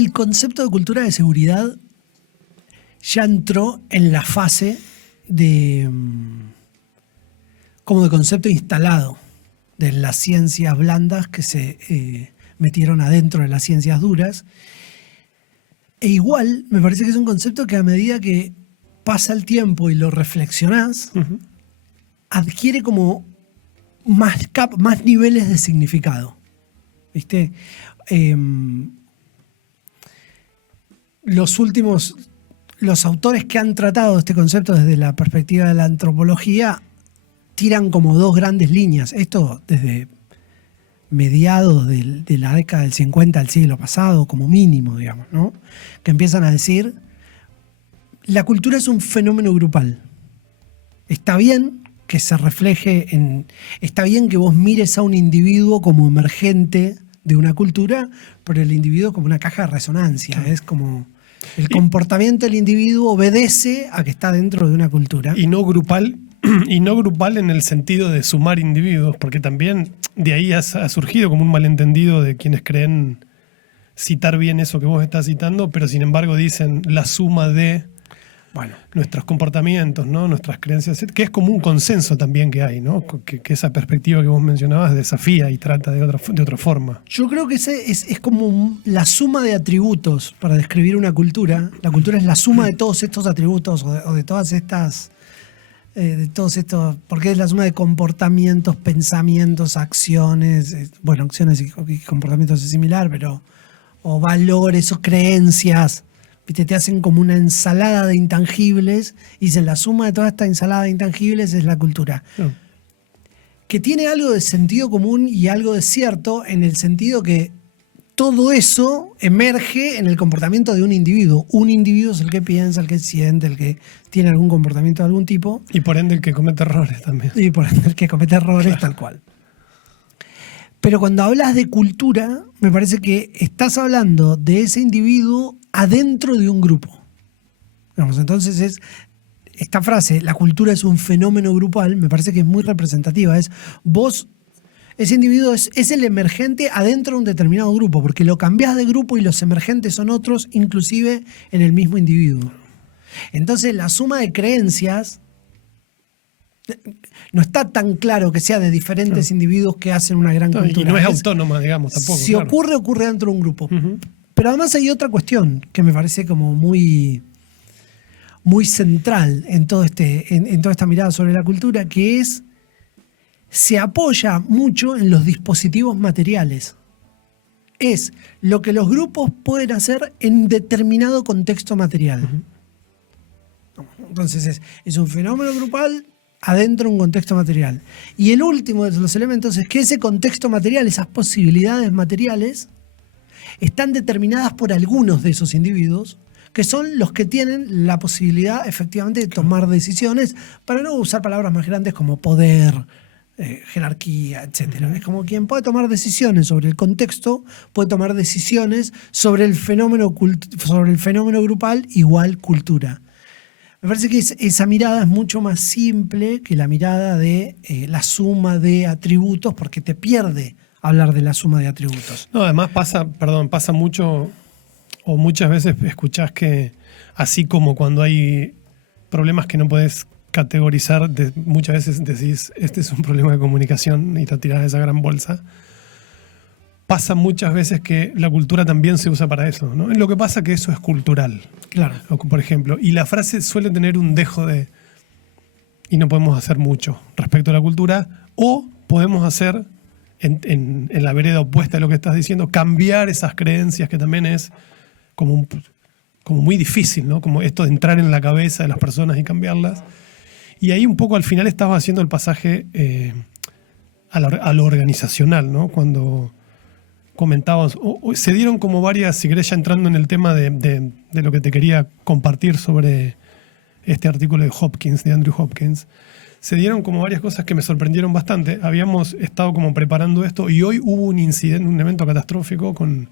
el concepto de cultura de seguridad ya entró en la fase de como de concepto instalado de las ciencias blandas que se metieron adentro de las ciencias duras. E igual, me parece que es un concepto que a medida que pasa el tiempo y lo reflexionás, adquiere como más niveles de significado. ¿Viste? Los autores que han tratado este concepto desde la perspectiva de la antropología tiran como dos grandes líneas. Esto desde mediados de la década del 50 del siglo pasado, como mínimo, digamos, ¿no? Que empiezan a decir, la cultura es un fenómeno grupal. Está bien que se refleje está bien que vos mires a un individuo como emergente de una cultura, pero el individuo como una caja de resonancia. Es como el comportamiento del individuo obedece a que está dentro de una cultura. Y no grupal en el sentido de sumar individuos, porque también de ahí ha surgido como un malentendido de quienes creen citar bien eso que vos estás citando, pero sin embargo dicen la suma de nuestros comportamientos, ¿no? Nuestras creencias, que es como un consenso también que hay, ¿no? Que esa perspectiva que vos mencionabas desafía y trata de otra forma. Yo creo que es como la suma de atributos para describir una cultura. La cultura es la suma de todos estos atributos o de todas estas... de todos estos, porque es la suma de comportamientos, pensamientos, acciones, acciones y comportamientos es similar, pero o valores o creencias, ¿viste? Te hacen como una ensalada de intangibles y dicen la suma de toda esta ensalada de intangibles es la cultura. No. Que tiene algo de sentido común y algo de cierto en el sentido que todo eso emerge en el comportamiento de un individuo. Un individuo es el que piensa, el que siente, el que tiene algún comportamiento de algún tipo. Y por ende el que comete errores también. Y por ende el que comete errores, claro. Tal cual. Pero cuando hablas de cultura, me parece que estás hablando de ese individuo adentro de un grupo. Entonces esta frase, la cultura es un fenómeno grupal, me parece que es muy representativa. Ese individuo es el emergente adentro de un determinado grupo, porque lo cambiás de grupo y los emergentes son otros, inclusive en el mismo individuo. Entonces la suma de creencias no está tan claro que sea de diferentes individuos que hacen una gran cultura. Y no es autónoma, digamos, tampoco. Si ocurre dentro de un grupo. Pero además hay otra cuestión que me parece como muy, muy central en toda esta mirada sobre la cultura, que es se apoya mucho en los dispositivos materiales. Es lo que los grupos pueden hacer en determinado contexto material. Entonces es un fenómeno grupal adentro de un contexto material. Y el último de los elementos es que ese contexto material, esas posibilidades materiales, están determinadas por algunos de esos individuos, que son los que tienen la posibilidad efectivamente de tomar decisiones, para no usar palabras más grandes como poder, jerarquía, etc. Es como quien puede tomar decisiones sobre el contexto, puede tomar decisiones sobre el fenómeno grupal, igual cultura. Me parece que esa mirada es mucho más simple que la mirada de la suma de atributos, porque te pierde hablar de la suma de atributos. No, además pasa mucho, o muchas veces escuchás que, así como cuando hay problemas que no puedes categorizar, muchas veces decís, este es un problema de comunicación y te tirás de esa gran bolsa. Pasa muchas veces que la cultura también se usa para eso, ¿no? Lo que pasa es que eso es cultural. Claro. Por ejemplo, y la frase suele tener un dejo de y no podemos hacer mucho respecto a la cultura, o podemos hacer en la vereda opuesta de lo que estás diciendo, cambiar esas creencias, que también es como muy difícil, ¿no? Como esto de entrar en la cabeza de las personas y cambiarlas. Y ahí un poco al final estabas haciendo el pasaje a lo organizacional, ¿no? Cuando comentabas, se dieron como varias, si querés ya entrando en el tema de lo que te quería compartir sobre este artículo de Hopkins, de Andrew Hopkins, se dieron como varias cosas que me sorprendieron bastante. Habíamos estado como preparando esto y hoy hubo un incidente, un evento catastrófico con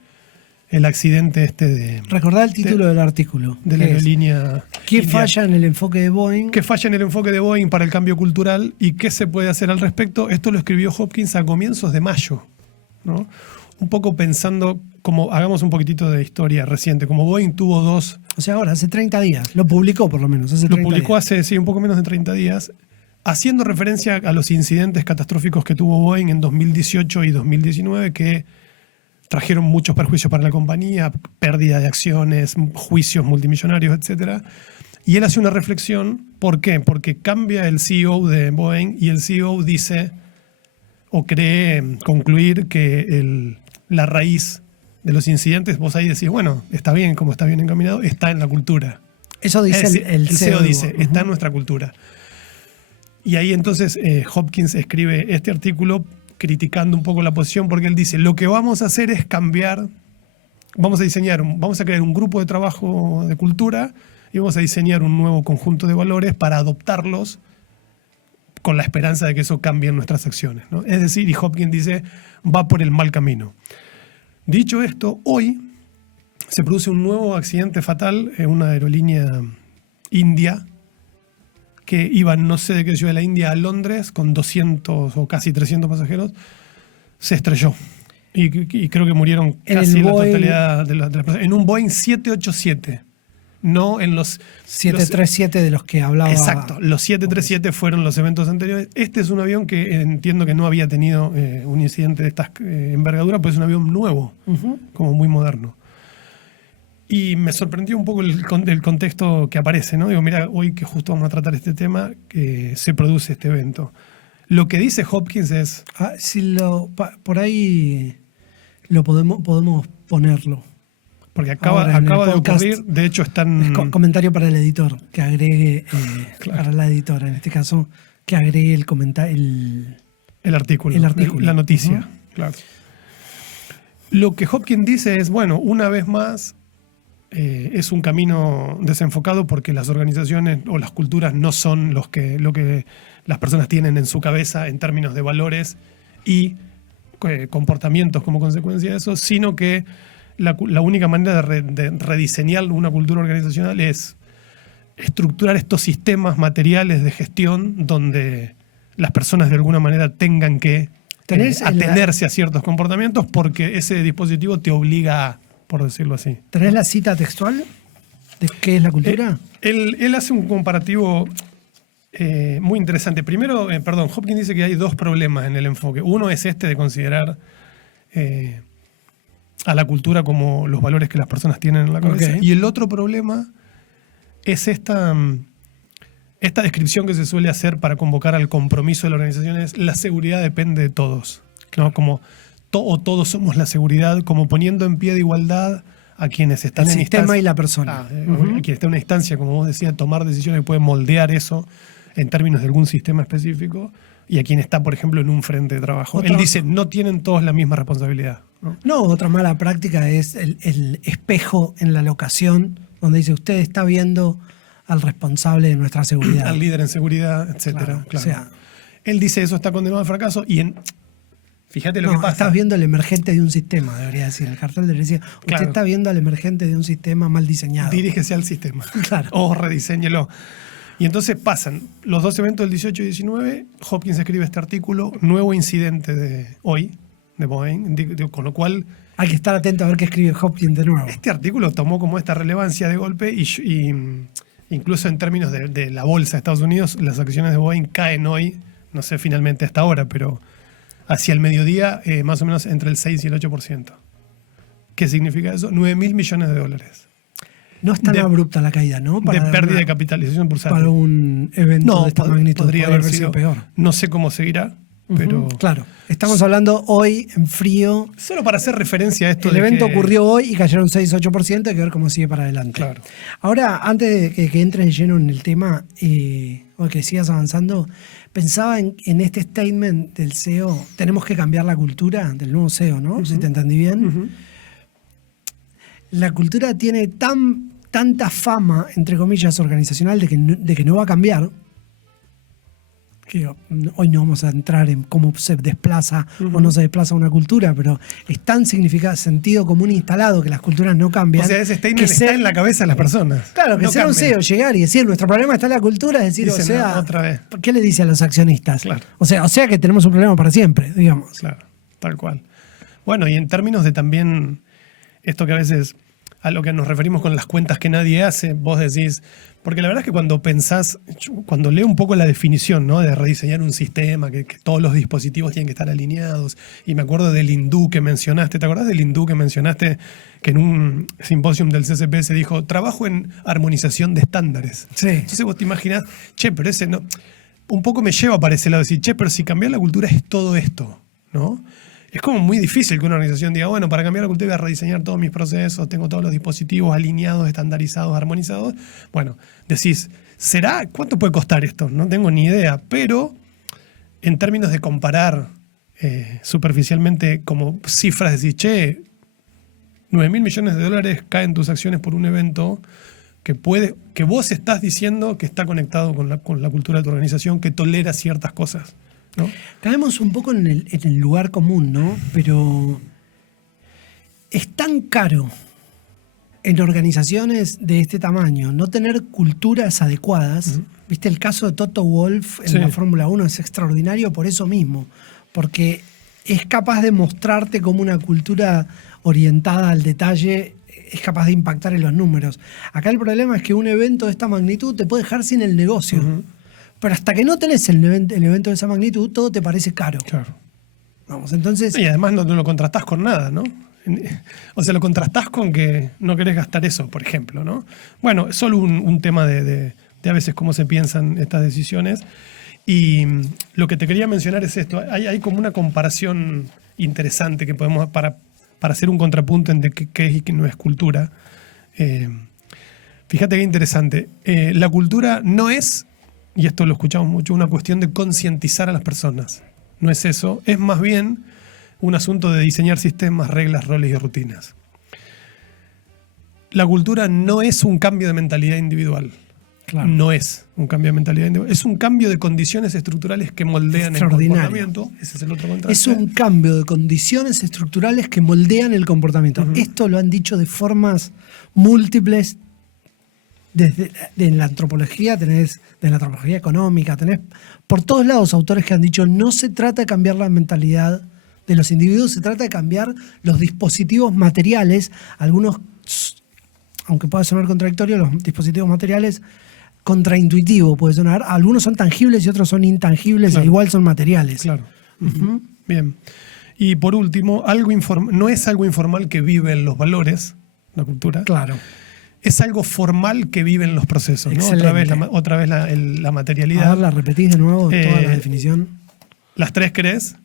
el accidente de... Recordá el título del artículo. De la aerolínea... ¿Qué falla en el enfoque de Boeing? ¿Qué falla en el enfoque de Boeing para el cambio cultural y qué se puede hacer al respecto? Esto lo escribió Hopkins a comienzos de mayo, ¿no? Un poco pensando como hagamos un poquitito de historia reciente, como Boeing tuvo dos... O sea, ahora, hace 30 días. Lo publicó por lo menos, hace 30 Lo publicó días. hace, sí, un poco menos de 30 días, haciendo referencia a los incidentes catastróficos que tuvo Boeing en 2018 y 2019, que trajeron muchos perjuicios para la compañía, pérdida de acciones, juicios multimillonarios, etc. Y él hace una reflexión. ¿Por qué? Porque cambia el CEO de Boeing y el CEO dice o cree concluir que la raíz de los incidentes, vos ahí decís, bueno, está bien, como está bien encaminado, está en la cultura. Eso dice Es decir, el CEO. dice, está en nuestra cultura. Y ahí entonces Hopkins escribe este artículo criticando un poco la posición, porque él dice, lo que vamos a hacer es cambiar, vamos a crear un grupo de trabajo de cultura y vamos a diseñar un nuevo conjunto de valores para adoptarlos con la esperanza de que eso cambie en nuestras acciones, ¿no? Es decir, y Hopkins dice, va por el mal camino. Dicho esto, hoy se produce un nuevo accidente fatal en una aerolínea india que iba no sé de qué ciudad de la India a Londres con 200 o casi 300 pasajeros, se estrelló. Y creo que murieron casi la totalidad de las personas. En un Boeing 787, no en los... 737 de los que hablaba. Exacto, los 737 fueron los eventos anteriores. Este es un avión que entiendo que no había tenido un incidente de esta envergadura, pues es un avión nuevo, como muy moderno. Y me sorprendió un poco el contexto que aparece, ¿no? Digo, mira, hoy que justo vamos a tratar este tema, que se produce este evento. Lo que dice Hopkins es... por ahí lo podemos ponerlo. Porque acaba de ocurrir, de hecho están... Comentario para el editor, que agregue, claro. para la editora en este caso, que agregue el comentario, el artículo, la noticia. Claro. Lo que Hopkins dice es, bueno, una vez más, es un camino desenfocado porque las organizaciones o las culturas no son lo que las personas tienen en su cabeza en términos de valores y comportamientos como consecuencia de eso, sino que la única manera de rediseñar una cultura organizacional es estructurar estos sistemas materiales de gestión donde las personas de alguna manera tengan que atenerse a ciertos comportamientos porque ese dispositivo te obliga, por decirlo así. ¿Tenés la cita textual de qué es la cultura? Él hace un comparativo muy interesante. Primero, Hopkins dice que hay dos problemas en el enfoque. Uno es este de considerar a la cultura como los valores que las personas tienen en la cabeza. Okay. Y el otro problema es esta descripción que se suele hacer para convocar al compromiso de la organización, es la seguridad depende de todos, ¿no? Como todos somos la seguridad, como poniendo en pie de igualdad a quienes están el en sistema instancia, y la persona. a quien está en una instancia, como vos decías, tomar decisiones que pueden moldear eso en términos de algún sistema específico, y a quien está, por ejemplo, en un frente de trabajo. Él dice, no tienen todos la misma responsabilidad. No, otra mala práctica es el espejo en la locación, donde dice, usted está viendo al responsable de nuestra seguridad. Al líder en seguridad, etcétera. Claro. O sea, él dice, eso está condenado al fracaso, y fíjate lo que pasa. Estás viendo al emergente de un sistema, debería decir. El cartel debería decir, usted está viendo al emergente de un sistema mal diseñado. Dirígese al sistema. Claro. O rediséñelo. Y entonces pasan los dos eventos del 18 y 19. Hopkins escribe este artículo, nuevo incidente de hoy, de Boeing, con lo cual... Hay que estar atento a ver qué escribe Hopkins de nuevo. Este artículo tomó como esta relevancia de golpe y incluso en términos de la bolsa de Estados Unidos, las acciones de Boeing caen hoy, no sé finalmente hasta ahora, pero hacia el mediodía más o menos entre el 6 y el 8%. ¿Qué significa eso? 9.000 millones de dólares. No es tan abrupta la caída, ¿no? De pérdida de capitalización bursátil. Para un evento de esta magnitud. Podría haber sido peor. No sé cómo seguirá, pero... Claro. Estamos hablando hoy en frío. Solo para hacer referencia a esto. El evento ocurrió hoy y cayeron 6-8%. Hay que ver cómo sigue para adelante. Claro. Ahora, antes de que entres lleno en el tema o que sigas avanzando, pensaba en este statement del CEO. Tenemos que cambiar la cultura del nuevo CEO, ¿no? Si te entendí bien. La cultura tiene tanta fama, entre comillas, organizacional de que no va a cambiar, que hoy no vamos a entrar en cómo se desplaza o no se desplaza una cultura, pero es tan significado, sentido común instalado que las culturas no cambian. O sea, ese statement está en la cabeza de las personas. Claro, que no sea cambia. un CEO llegar y decir, nuestro problema está en la cultura, es decir, Dicen, o sea, no, otra vez. ¿qué le dice a los accionistas? Claro. O sea que tenemos un problema para siempre, digamos. Claro, tal cual. Bueno, y en términos de también esto que a veces a lo que nos referimos con las cuentas que nadie hace, vos decís, porque la verdad es que cuando pensás, cuando leo un poco la definición, ¿no? De rediseñar un sistema, que todos los dispositivos tienen que estar alineados, y me acuerdo del hindú que mencionaste, ¿te acordás del hindú que mencionaste que en un simposium del CCP se dijo, trabajo en armonización de estándares? Sí. Entonces vos te imaginás, che, pero ese no, un poco me lleva para ese lado, decir, che, pero si cambiar la cultura es todo esto, ¿no? Es como muy difícil que una organización diga, bueno, para cambiar la cultura voy a rediseñar todos mis procesos, tengo todos los dispositivos alineados, estandarizados, armonizados. Bueno, decís, ¿será? ¿Cuánto puede costar esto? No tengo ni idea, pero en términos de comparar superficialmente como cifras, decís, che, 9.000 millones de dólares caen tus acciones por un evento que vos estás diciendo que está conectado con la cultura de tu organización, que tolera ciertas cosas, ¿no? Caemos un poco en el lugar común, ¿no? Pero es tan caro en organizaciones de este tamaño no tener culturas adecuadas. ¿Viste? El caso de Toto Wolff en la Fórmula 1 es extraordinario por eso mismo, porque es capaz de mostrarte cómo una cultura orientada al detalle es capaz de impactar en los números. Acá el problema es que un evento de esta magnitud te puede dejar sin el negocio. Pero hasta que no tenés el evento de esa magnitud, todo te parece caro. Claro. Vamos, entonces... Y además no lo contrastás con nada, ¿no? O sea, lo contrastás con que no querés gastar eso, por ejemplo, ¿no? Bueno, es solo un tema de a veces cómo se piensan estas decisiones. Y lo que te quería mencionar es esto. Hay como una comparación interesante que podemos, para hacer un contrapunto entre qué es y qué no es cultura. Fíjate qué interesante. La cultura no es, y esto lo escuchamos mucho, una cuestión de concientizar a las personas. No es eso, es más bien un asunto de diseñar sistemas, reglas, roles y rutinas. La cultura no es un cambio de mentalidad individual. Claro. No es un cambio de mentalidad individual. Es un cambio de condiciones estructurales que moldean el comportamiento. Ese es el otro contraste. Es un cambio de condiciones estructurales que moldean el comportamiento. Esto lo han dicho de formas múltiples. Desde la antropología, tenés de la antropología económica, tenés por todos lados autores que han dicho no se trata de cambiar la mentalidad de los individuos, se trata de cambiar los dispositivos materiales. Algunos, aunque pueda sonar contradictorio, los dispositivos materiales contraintuitivo puede sonar. Algunos son tangibles y otros son intangibles, claro. E igual son materiales. Claro. Bien. Y por último, no es algo informal que viven los valores, la cultura. Claro. Es algo formal que viven los procesos, ¿no? Otra vez la materialidad. A ver, la repetís de nuevo, toda la definición. Las tres querés.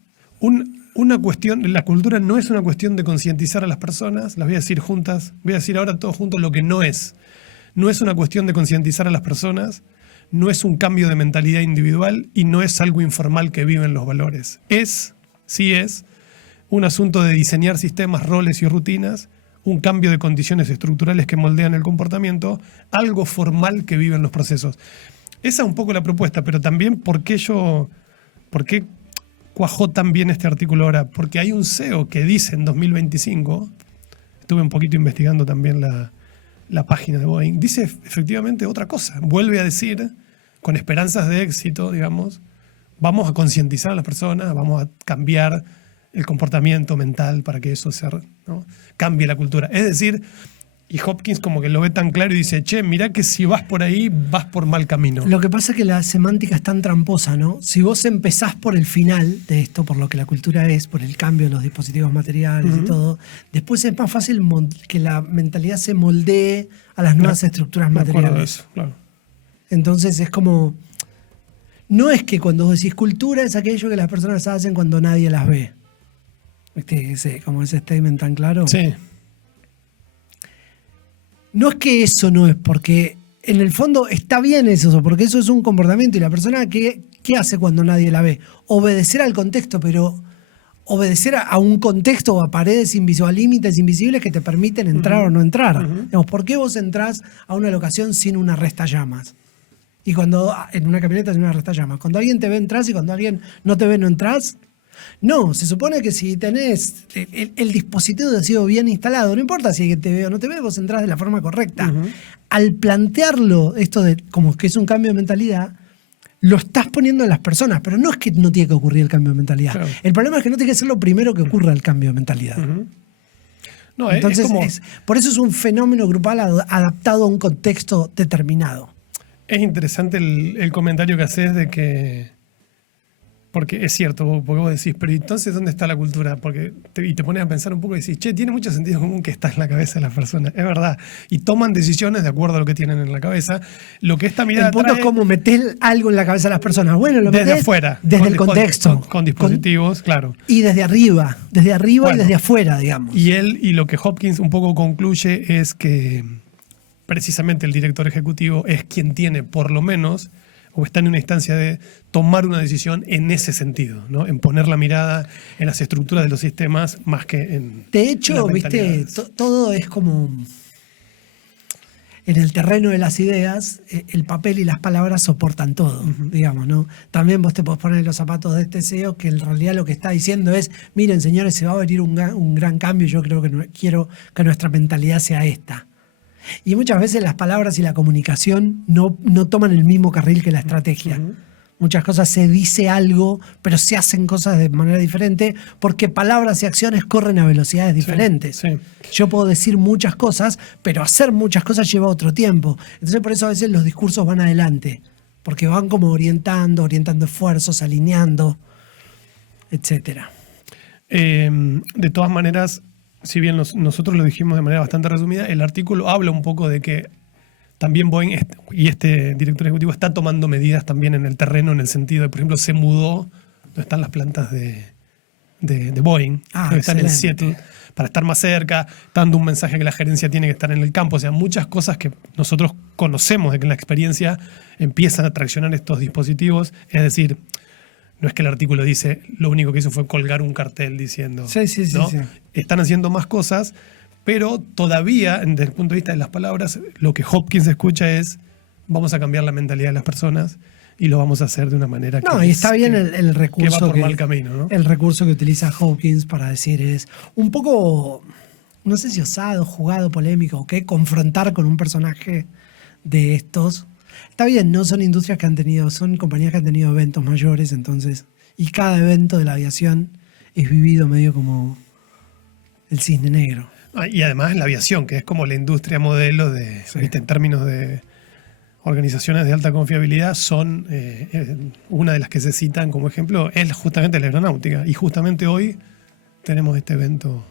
Una cuestión, la cultura no es una cuestión de concientizar a las personas, las voy a decir juntas, voy a decir ahora todos juntos lo que no es. No es una cuestión de concientizar a las personas, no es un cambio de mentalidad individual y no es algo informal que viven los valores. Sí es un asunto de diseñar sistemas, roles y rutinas, un cambio de condiciones estructurales que moldean el comportamiento, algo formal que viven los procesos. Esa es un poco la propuesta, pero también ¿por qué cuajó tan bien este artículo ahora? Porque hay un CEO que dice en 2025, estuve un poquito investigando también la página de Boeing, dice efectivamente otra cosa. Vuelve a decir, con esperanzas de éxito, digamos, vamos a concientizar a las personas, vamos a cambiar el comportamiento mental para que eso ¿no? Cambie la cultura. Es decir, y Hopkins como que lo ve tan claro y dice, che, mirá que si vas por ahí, vas por mal camino. Lo que pasa es que la semántica es tan tramposa, ¿no? Si vos empezás por el final de esto, por lo que la cultura es, por el cambio de los dispositivos materiales y todo, después es más fácil que la mentalidad se moldee a las nuevas estructuras materiales. De eso, claro. Entonces es como... No es que cuando vos decís cultura es aquello que las personas hacen cuando nadie las ve. ¿Viste? Como ese statement tan claro. Sí. No es que eso no es, porque en el fondo está bien eso, porque eso es un comportamiento y la persona ¿qué hace cuando nadie la ve? Obedecer al contexto, pero obedecer a un contexto o a paredes invisibles, límites invisibles que te permiten entrar o no entrar. Digamos, ¿por qué vos entrás a una locación sin una restallamas? Y cuando en una camioneta sin una restallamas. Cuando alguien te ve entras y cuando alguien no te ve no entras. No, se supone que si tenés el dispositivo ha sido bien instalado, no importa si alguien te ve o no te ve, vos entrás de la forma correcta. Al plantearlo, esto de como que es un cambio de mentalidad, lo estás poniendo en las personas, pero no es que no tiene que ocurrir el cambio de mentalidad. Claro. El problema es que no tiene que ser lo primero que ocurra el cambio de mentalidad. No, Entonces, es como, por eso es un fenómeno grupal adaptado a un contexto determinado. es interesante el comentario que haces de que, porque es cierto, porque vos decís, pero entonces ¿dónde está la cultura? Y te pones a pensar un poco y decís, che, tiene mucho sentido común que está en la cabeza de las personas, es verdad. Y toman decisiones de acuerdo a lo que tienen en la cabeza. Lo que esta mirada El punto trae es cómo meter algo en la cabeza de las personas. Bueno, lo desde metés afuera. desde con- el con- contexto. Con dispositivos, claro. Y desde arriba Bueno. y desde afuera, digamos. Y lo que Hopkins un poco concluye es que precisamente el director ejecutivo es quien tiene, por lo menos, o está en una instancia de tomar una decisión en ese sentido, ¿no? En poner la mirada en las estructuras de los sistemas más que en. De en hecho, las viste, mentalidades. todo es como en el terreno de las ideas, el papel y las palabras soportan todo, digamos, ¿no? También vos te podés poner en los zapatos de este CEO que en realidad lo que está diciendo es, miren señores, se va a venir un gran cambio, yo creo que quiero que nuestra mentalidad sea esta. Y muchas veces las palabras y la comunicación no toman el mismo carril que la estrategia. Muchas cosas se dice algo, pero se hacen cosas de manera diferente porque palabras y acciones corren a velocidades diferentes. sí. Yo puedo decir muchas cosas, pero hacer muchas cosas lleva otro tiempo. Entonces por eso a veces los discursos van adelante, porque van como orientando esfuerzos, alineando, etcétera. De todas maneras, si bien nosotros lo dijimos de manera bastante resumida, el artículo habla un poco de que también Boeing y este director ejecutivo está tomando medidas también en el terreno, en el sentido de, por ejemplo, se mudó donde están las plantas de Boeing, que están en Seattle, para estar más cerca, dando un mensaje que la gerencia tiene que estar en el campo. O sea, muchas cosas que nosotros conocemos de que en la experiencia empiezan a traccionar estos dispositivos. Es decir, no es que el artículo dice, lo único que hizo fue colgar un cartel diciendo. Sí. Están haciendo más cosas, pero todavía, desde el punto de vista de las palabras, lo que Hopkins escucha es, vamos a cambiar la mentalidad de las personas y lo vamos a hacer de una manera que. No, y está bien el recurso. Que va por mal camino, ¿no? El recurso que utiliza Hopkins para decir es un poco, no sé si osado, jugado, polémico, ¿ok? Confrontar con un personaje de estos. Está bien, no son industrias que han tenido, son compañías que han tenido eventos mayores, entonces, y cada evento de la aviación es vivido medio como el cisne negro. Y además en la aviación, que es como la industria modelo de, ¿viste? En términos de organizaciones de alta confiabilidad, son una de las que se citan como ejemplo, es justamente la aeronáutica. Y justamente hoy tenemos este evento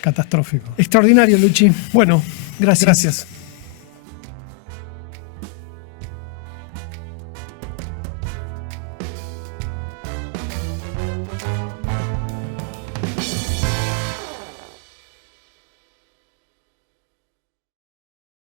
catastrófico. Extraordinario, Luchi. Bueno, Gracias. Gracias.